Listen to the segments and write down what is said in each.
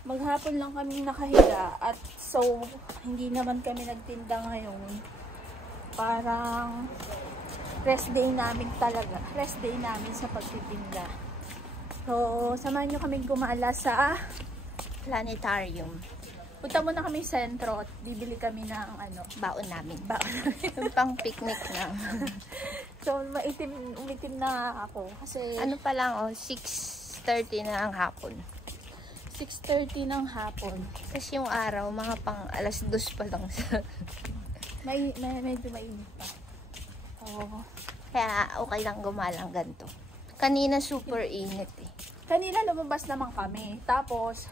Maghapon lang kami nakahiga at so hindi naman kami nagtinda ngayon. Parang rest day namin talaga. Rest day namin sa pagtitinda. So, samahan nyo kaming gumala sa planetarium. Punta muna kami sa sentro at bibili kami ng baon namin. Pang picnic na. So, umitim na ako. Kasi, ano pa lang, 6:30 na ang hapon. 6:30 ng hapon. Kasi yung araw, mga pang 2:00 pa lang sa... medyo mainit pa. Oo. Kaya okay lang gumalang ganito. Kanina super init eh. Kanina lumabas naman kami. Tapos,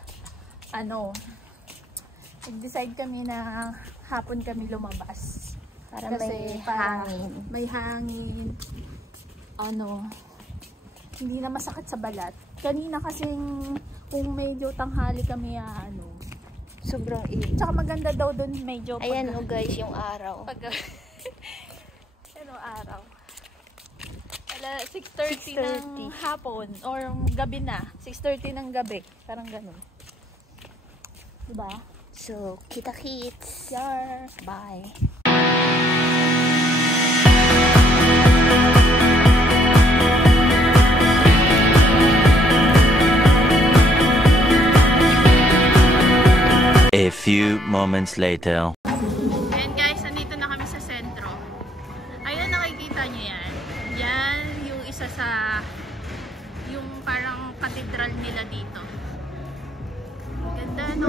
nag-decide kami na hapon kami lumabas. Para may hangin. May hangin. Hindi na masakit sa balat. Kanina kasing kung medyo tanghali kami sobrang init. Tsaka maganda daw dun medyo. Ayan guys, yung araw. Araw. 6:30 ng hapon or gabi na. 6:30 ng gabi. Parang ganun. Diba? So, kita-kits. Yar. Bye. A few moments later. Ayan guys, nandito na kami sa sentro. Ayun, nakikita nyo yan. Yan yung isa sa yung parang katedral nila dito. Ganda, no?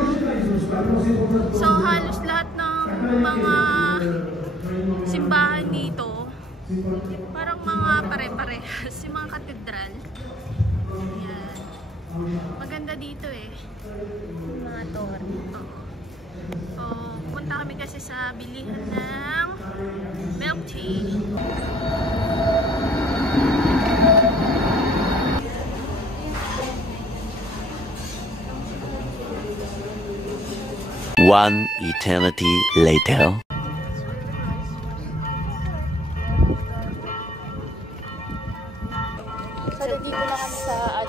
So, halos lahat ng mga simbahan dito parang mga pare-parehas. Yung mga katedral. Yan. Maganda dito eh. Mga torre. So, punta kami kasi sa bilihan ng milk tea. One eternity later. So, dito na kami sa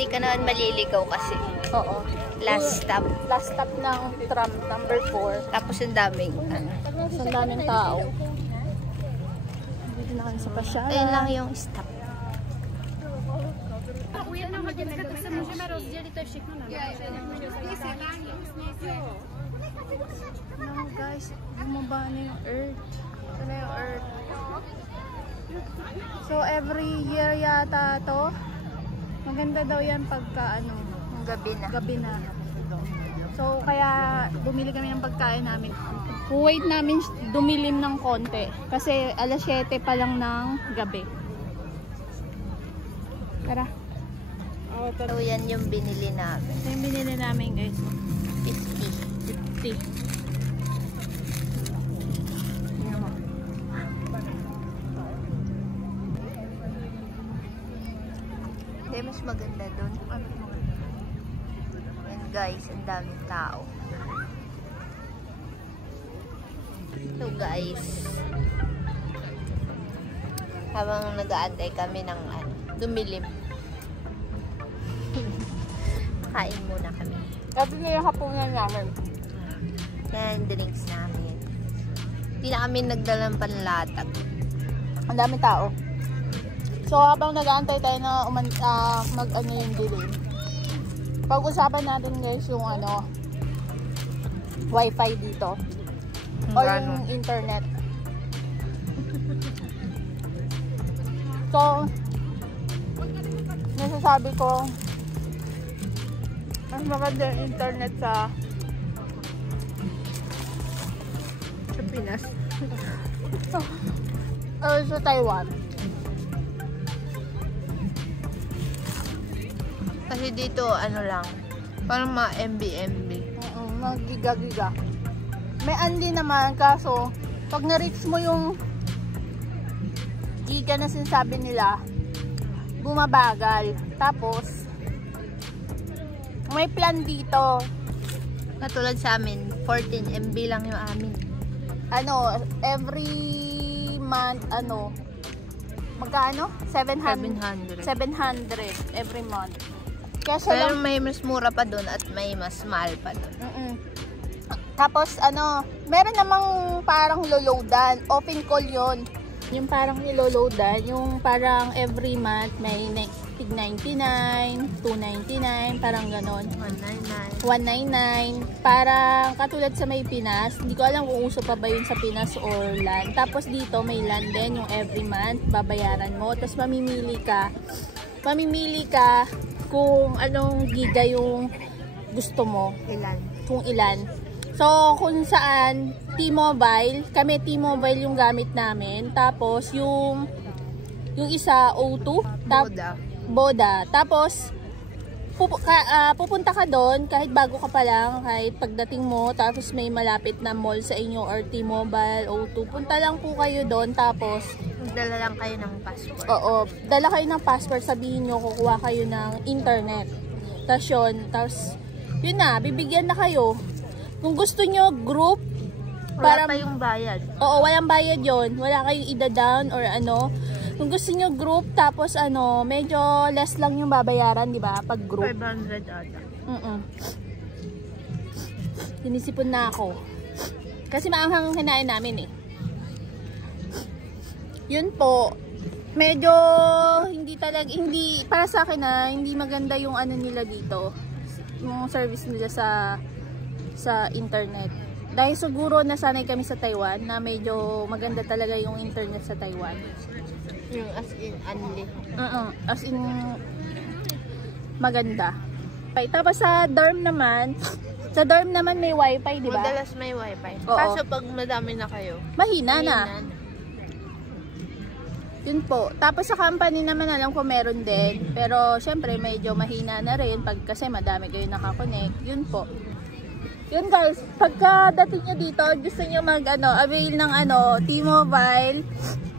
Hindi ka naman maliligaw kasi. Oo. Last stop. Last stop ng tram number 4. Tapos ang daming So, ang daming tao. Dito na kami sa pasyalan. Ayun lang yung stop. No guys, bumaba na yung earth. Ito na yung earth. So, every year yata to. Maganda daw yan pagka gabi na. So, kaya bumili kami ng pagkain namin. Wait namin dumilim ng konti. Kasi alas 7 pa lang ng gabi. Tara. So, yan yung binili namin. Ito yung binili namin guys. 50. Kaya mas maganda doon. And guys, ang daming tao. So guys, habang nag-aantay kami ng dumilim, kain muna kami. Sabi na yung hapunan namin. Yan, drinks namin. Hindi na kami nagdalang panlatag. Ang dami tao. So, habang nag-aantay tayo na yung dilim. Pag-usapan natin guys yung wifi dito. O yung internet. So, nasasabi ko, mas maganda yung internet sa Pinas. Sa Taiwan. Kasi dito, lang, parang mga MB. Mga giga-giga. May andi naman, kaso, pag na-reach mo yung giga na sinasabi nila, bumabagal. Tapos, may plan dito. Katulad sa amin, 14 MB lang yung amin. Every month, magkano? 700 every month. Kaso Pero lang, may mas mura pa doon at may mas mahal pa doon. tapos meron namang parang loloadan, open call yon. Yung parang niloloadan, yung parang every month may $99, $299, parang ganon. 199. $199, parang katulad sa may Pinas. Hindi ko alam kung uso pa ba yun sa Pinas or land. Tapos dito may land din, yung every month babayaran mo. Tapos mamimili ka kung anong giga yung gusto mo. Kung ilan. So, kung saan, T-Mobile, kami T-Mobile yung gamit namin. Tapos, yung isa, O2. Boda. Tapos, pupunta ka doon, kahit bago ka pa lang, kahit pagdating mo, tapos may malapit na mall sa inyo, or T-Mobile, O2. Punta lang po kayo doon, tapos, Dala lang kayo ng passport. oo, dala kayo ng passport, sabihin nyo, kukuha kayo ng internet. Tapos, yun na, bibigyan na kayo. Kung gusto nyo group, Wala pa yung bayad. Oo, walang bayad yon. Wala kayong ida-down or ano. Kung gusto nyo group, tapos medyo less lang yung babayaran, di ba? Pag group. 500 ata. Sinisipon na ako. Kasi maanghang kinain namin eh. Yun po. Medyo hindi para sa akin hindi maganda yung nila dito. Yung service nila sa internet. Dahil siguro nasanay kami sa Taiwan na medyo maganda talaga yung internet sa Taiwan. Yung as in unli. As in maganda. Tapos sa dorm naman may wifi, di ba? Madalas may wifi. Oo. Kaso pag madami na kayo, Mahina na. Yun po. Tapos sa company naman alam ko meron din. Pero syempre medyo mahina na rin kasi madami kayo nakakonect. Yun po. Yun guys, pagkadating nyo dito, gusto nyo avail ng T-Mobile,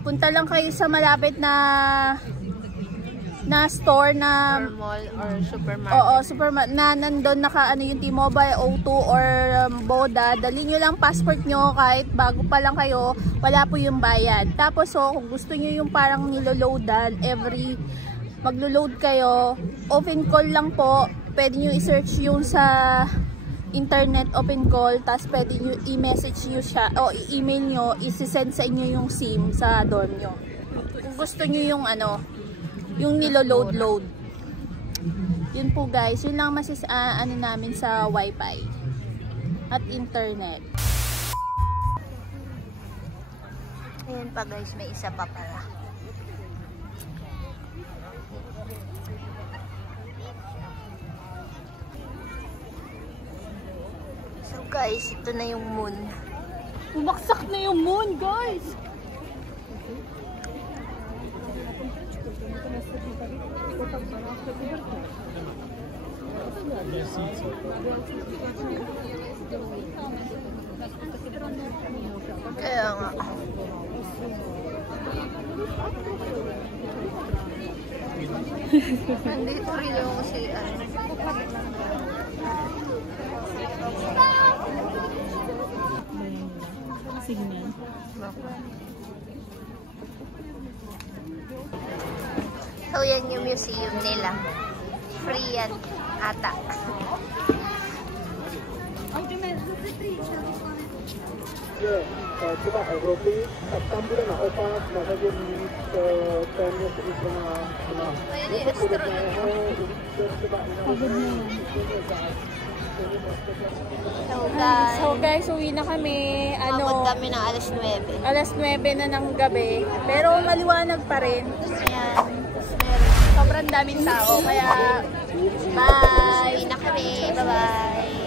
punta lang kayo sa malapit na store na or mall or supermarket. Oo, supermarket na nandun yung T-Mobile, O2 or Boda. Dali nyo lang passport nyo kahit bago pa lang kayo, wala po yung bayad. Tapos kung gusto nyo yung parang niloloadan, maglo-load kayo, open call lang po. Pwede nyo i-search yung sa internet open call, tapos pwede nyo i-message nyo siya o i-email nyo, isi-send sa inyo yung SIM sa dorm nyo. Kung gusto nyo yung yung nilo-load. Yun po guys, yun lang namin sa wifi at internet. Ayan pa guys, may isa pa pala. So guys, ito na yung moon. Bumaksak na yung moon guys! Kaya nga. Nandito rin yung kasi Signal. So yan yung museum nila. Free yan ata. So guys, uwi na kami. Umabot kami ng alas 9. Alas 9 na ng gabi. Pero maliwanag pa rin. Ayan. Sobrang daming tao. Kaya, bye! Uwi na kami. Bye-bye.